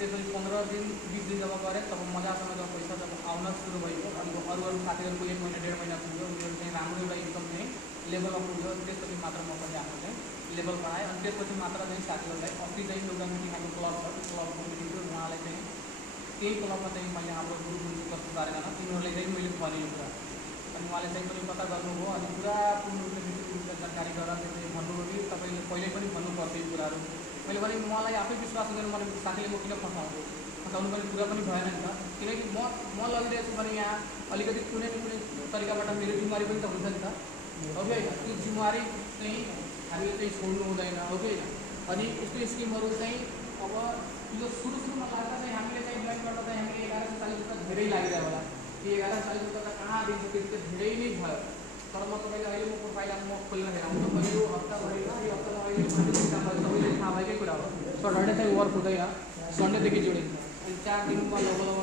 त्यसपछि 15 दिन 20 दिन जब गरेँ तब मजासँग जब पैसा जब आउन सुरु भयो अनि अरू साथीहरूको 1 महिना 1.5 महिना पुग्यो उनीहरू चाहिँ राम्रो एउटा इन्कम चाहिँ लेभलमा पुग्यो। त्यसपछि मात्र म पनि आफ्नो चाहिँ लेभल बढाएँ अनि त्यसपछि मात्र चाहिँ साथीहरूलाई अस्ति चाहिँ एउटा मिटिङ हाम्रो क्लब छ त्यो क्लबको मिटिङ थियो। उहाँलाई चाहिँ त्यही क्लबमा चाहिँ मैले हाम्रो गुरु कस्तो बारेमा उनीहरूले चाहिँ मैले भने कुरा अनि उहाँले चाहिँ पनि पत्ता गर्नुभयो अनि पुरा पूर्ण रूपले विस्तृत रूपले जानकारी गरेर चाहिँ भन्नुभयो कि तपाईँले पहिले पनि भन्नुपर्छ यो कुराहरू। मैले भने मलाई आफै विश्वास हुँदैन मैले साथीले म किन फसाउनु पर्ने कुरा पनि भएन नि त किनकि म लगिरहेको छु भने यहाँ अलिकति कुनै न कुनै तरिकाबाट मेरो जिम्मेवारी पनि त हुन्छ नि त हो कि होइन। त्यो जिम्मेवारी चाहिँ हामीले चाहिँ छोड्नु हुँदैन हो कि होइन। अनि यस्तो स्किमहरू चाहिँ अब यो सुरुमा लाग्दा चाहिँ हामीले चाहिँ जोइन गर्दा चाहिँ हामीले 1140 रुपियाँ धेरै लागिरह्यो होला। यो 1140 रुपियाँ त कहाँ दिन्छ त्यो त धेरै नै भयो। तर म तपाईँले अहिले म प्रोफाइल म खोल्न हेराउनु तपाईँ यो हप्ताभरि यो हप्तामा अहिले तपाईँले थाहा भएकै कुरा हो। सटर्डे चाहिँ वर्क हुँदैन सन्डेदेखि जोडिन्छ अनि 4 दिनमा लगभग